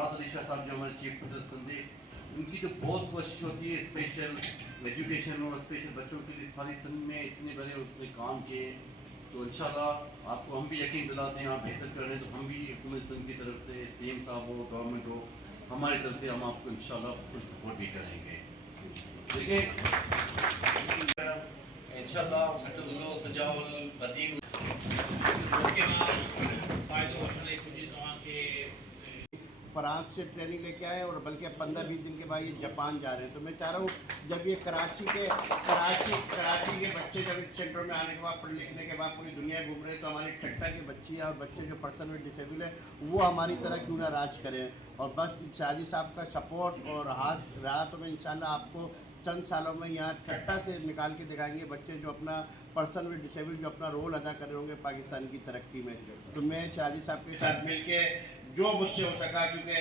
अलीशा साहब जो हमारे चीफ मिनिस्टर थे, उनकी तो बहुत कोशिश होती है स्पेशल एजुकेशन और स्पेशल बच्चों के लिए। सारी सन में इतने बड़े उसने काम किए, तो इंशाल्लाह आपको हम भी यकीन दिलाते हैं आप बेहतर कर रहे हैं। तो हम भी हुकूमत सिंध की तरफ से, सीएम साहब हो, गवर्नमेंट हो, हमारी तरफ से हम आपको इंशाल्लाह फुल सपोर्ट भी करेंगे। देखिए इंशाल्लाह सजावल बदीन फ्रांस से ट्रेनिंग लेके आए और बल्कि 15-20 दिन के बाद ये जापान जा रहे हैं। तो मैं चाह रहा हूँ जब ये कराची के बच्चे जब इस सेंटर में आने के बाद पढ़ लिखने के बाद पूरी दुनिया घूम रहे हैं, तो हमारी ठट्टा की बच्ची और बच्चे जो पर्सन विद डिसेबल है वो हमारी तरह क्यों ना राज करें। और बस शादी साहब का सपोर्ट और हाथ रहा तो मैं इंशाल्लाह आपको चंद सालों में यहाँ ठट्टा से निकाल के दिखाएंगे बच्चे जो अपना पर्सन विद डिसेबल जो अपना रोल अदा कर रहे होंगे पाकिस्तान की तरक्की में। तो मैं शादी साहब के साथ मिलके जो मुझसे हो सका, क्योंकि